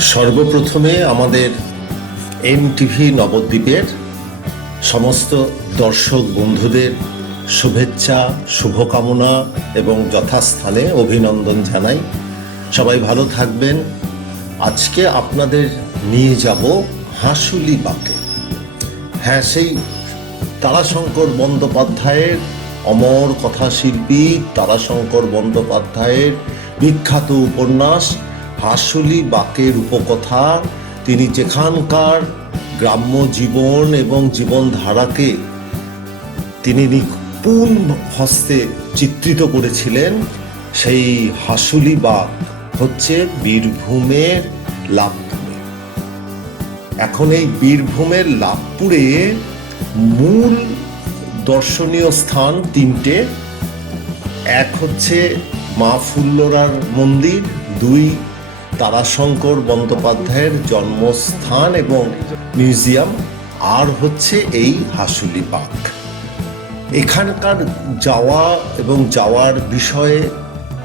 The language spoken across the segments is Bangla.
সর্বপ্রথমে আমাদের এম টিভি নবদ্বীপের সমস্ত দর্শক বন্ধুদের শুভেচ্ছা, শুভকামনা এবং যথাস্থানে অভিনন্দন জানাই। সবাই ভালো থাকবেন। আজকে আপনাদের নিয়ে যাব হাঁসুলি বাঁকে। হ্যাঁ সেই তারাশঙ্কর বন্দ্যোপাধ্যায়ের অমর কথাশিল্পী তারাশঙ্কর বন্দ্যোপাধ্যায়ের বিখ্যাত উপন্যাস হাসুলি বাকের উপকথা। তিনি যেখানকার গ্রাম্য জীবন এবং জীবনধারাকে তিনি নিপুণ হস্তে চিত্রিত করেছিলেন, সেই হাসুলি বাগ হচ্ছে বীরভূমের লাভপুরে এখন এই বীরভূমের লাভপুরে মূল দর্শনীয় স্থান তিনটে। এক হচ্ছে মা ফুল্লরার মন্দির, দুই তারাশঙ্কর বন্দ্যোপাধ্যায়ের জন্মস্থান এবং মিউজিয়াম আর হচ্ছে এই হাসুলি পার্ক। এখানকার যাওয়া এবং যাওয়ার বিষয়ে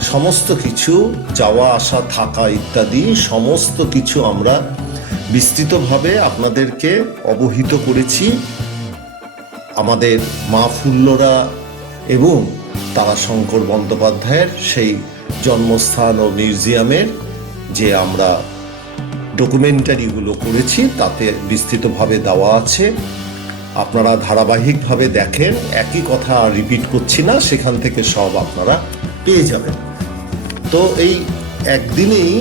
সমস্ত কিছু, যাওয়া, আসা, থাকা ইত্যাদি সমস্ত কিছু আমরা বিস্তৃতভাবে আপনাদেরকে অবহিত করেছি। আমাদের মা ফুল্লরা এবং তারাশঙ্কর বন্দ্যোপাধ্যায়ের সেই জন্মস্থান ও মিউজিয়ামের যে আমরা ডকুমেন্টারিগুলো করেছি, তাতে বিস্তৃতভাবে দেওয়া আছে। আপনারা ধারাবাহিকভাবে দেখেন, একই কথা রিপিট করছি না, সেখান থেকে সব আপনারা পেয়ে যাবেন। তো এই একদিনেই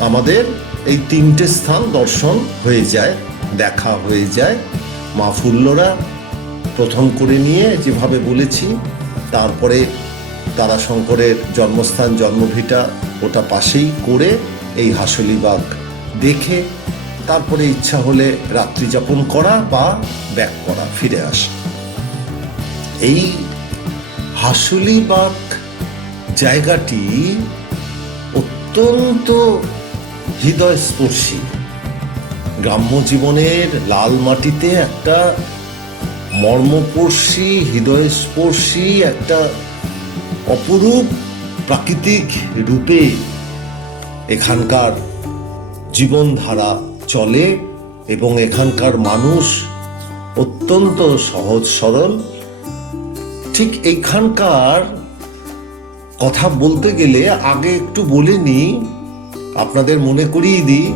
আমাদের এই তিনটে স্থান দর্শন হয়ে যায়, দেখা হয়ে যায়। মা ফুল্লরা প্রথম করে নিয়ে যেভাবে বলেছি, তারপরে তারা শঙ্করের জন্মস্থান, জন্মভিটা ওটা পাশেই করে এই হাসলিবাগ দেখে তারপরে ইচ্ছা হলে রাত্রি যাপন করা বা ব্যাক করা, ফিরে আসা। এই হাসুলিবাগ জায়গাটি অত্যন্ত হৃদয়স্পর্শী। গ্রাম্য জীবনের লাল মাটিতে একটা মর্মস্পর্শী হৃদয়স্পর্শী একটা অপরূপ প্রাকৃতিক রূপে এখানকার জীবনধারা চলে এবং এখানকার মানুষ অত্যন্ত সহজ সরল। ঠিক এইখানকার কথা বলতে গেলে আগে একটু বলে নি, আপনাদের মনে করিয়ে দিই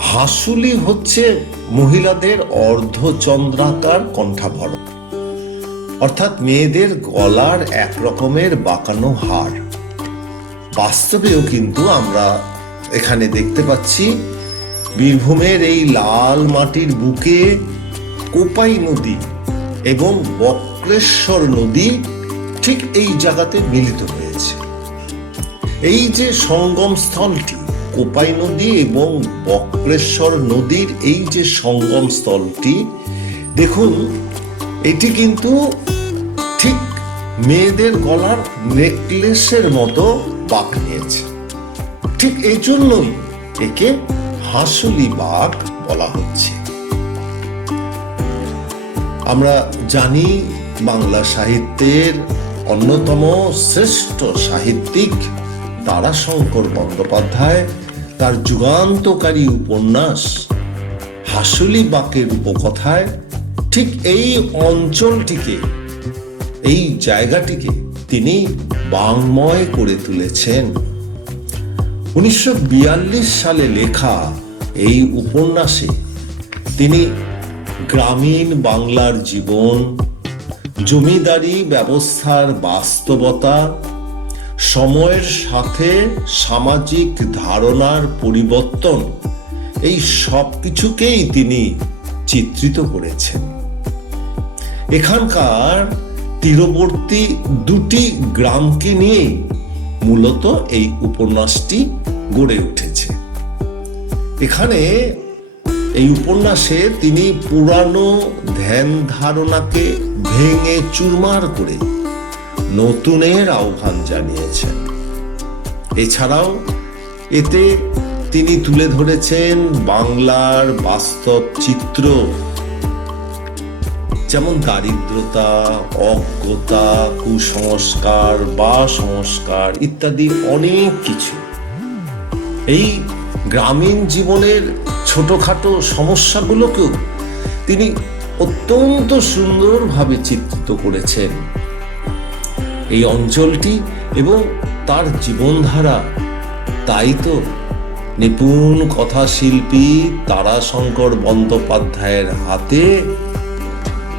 হাসুলি হচ্ছে মহিলাদের অর্ধচন্দ্রাকার কণ্ঠাভরণ। অর্থাৎ মেয়েদের গলার এক রকমের বাঁকানো হার। বাস্তবেও কিন্তু আমরা এখানে দেখতে পাচ্ছি, বীরভূমের এই লাল মাটির বুকে কোপাই নদী এবং বক্রেশ্বর নদী ঠিক এই জায়গাতে মিলিত হয়েছে। এই যে সঙ্গম স্থলটি, কোপাই নদী এবং বক্রেশ্বর নদীর এই যে সঙ্গম স্থলটি, দেখুন এটি কিন্তু ঠিক মেয়েদের গলার নেকলেসের মতো বাঁক নিয়েছে। ঠিক এই জন্যই একে হাসুলি বাঘ বলা হচ্ছে। আমরা জানি বাংলা সাহিত্যের অন্যতম শ্রেষ্ঠ সাহিত্যিক তারাশঙ্কর বন্দ্যোপাধ্যায়, তার যুগান্তকারী উপন্যাস হাসুলি বাকের উপকথায় ঠিক এই অঞ্চলটিকে, এই জায়গাটিকে তিনি বাংময় করে তুলেছেন। উনিশশো সালে লেখা এই উপন্যাসে তিনি গ্রামীণ বাংলার জীবন, জমিদারি ব্যবস্থার বাস্তবতা, সময়ের সাথে সামাজিক ধারণার পরিবর্তন, এই সব কিছুকেই তিনি চিত্রিত করেছেন। এখানকার তীরবর্তী দুটি গ্রামকে নিয়ে মূলত এই উপন্যাসটি গড়ে উঠেছে। এখানে এই উপন্যাসে তিনি পুরানো ধ্যান ধারণাকে ভেঙে চুরমার করে নতুনের আহ্বান জানিয়েছেন। এছাড়াও এতে তিনি তুলে ধরেছেন বাংলার বাস্তব চিত্র যেমন দারিদ্রতা, অজ্ঞতা, কুসংস্কার, বা সংস্কার ইত্যাদি অনেক কিছু। এই গ্রামীণ জীবনের ছোটখাটো সমস্যাগুলোকেও তিনি অত্যন্ত সুন্দরভাবে চিত্রিত করেছেন। এই অঞ্চলটি এবং তার জীবনধারা, তাই তো নিপুণ কথাশিল্পী তারাশঙ্কর বন্দ্যোপাধ্যায়ের হাতে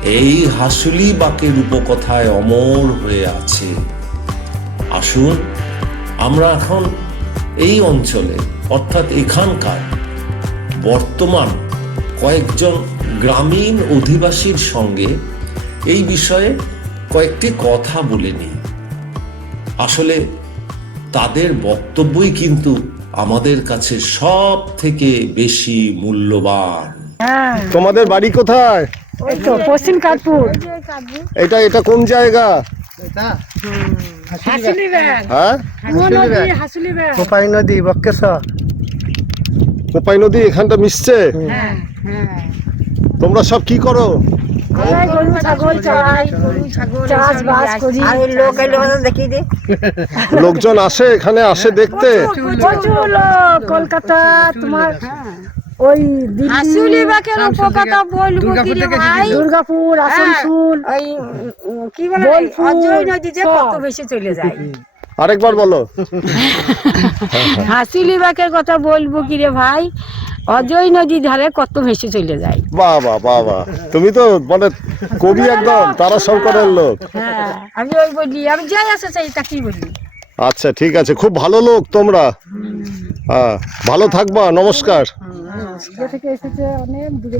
এই হাসুলি বাকের উপকথায় অমর হয়ে আছে। আসুন, আমরা এখন এই অঞ্চলে, অর্থাৎ এখানকার, বর্তমান কয়েকজন গ্রামীণ অধিবাসীর সঙ্গে এই বিষয়ে কয়েকটি কথা বলে নিই। আসলে তাদের বক্তব্যই কিন্তু আমাদের কাছে সব থেকে বেশি মূল্যবান। তোমাদের বাড়ি কোথায়? ওই তো পশ্চিম কাঠপুর এটা এটা কোন জায়গা? হ্যাঁ? কোপাই নদী বক্কেশ্বর। কোপাই নদী এখানটা মিশছে? হ্যাঁ হ্যাঁ। তোমরা সব কি করো? লোকজন আসে এখানে আসে দেখতে। কলকাতা তোমার ওই হাসুলি ব্যাগের উপকথা বলব কি রে ভাই? দুর্গাপুর আসানসোল ওই কি বলে অজয় নদীতে সব। কত বেশি চলে যায়। আরেকবার বলো। হাসুলি ব্যাগের কথা বলব কি রে ভাই? অজয় নদী ধারে কত ভেসে চলে যায়। বাহ বাহ বাহ বাহ। তুমি তো মানে কবি একদম তারা শঙ্করের লোক। হ্যাঁ আমি ওই বলি আমি যাই আসে চাই তাকেই বলি? আচ্ছা ঠিক আছে। খুব ভালো লোক তোমরা। হ্যাঁ ভালো থাকবা নমস্কার। থেকে এসেছে অনেক দূরে।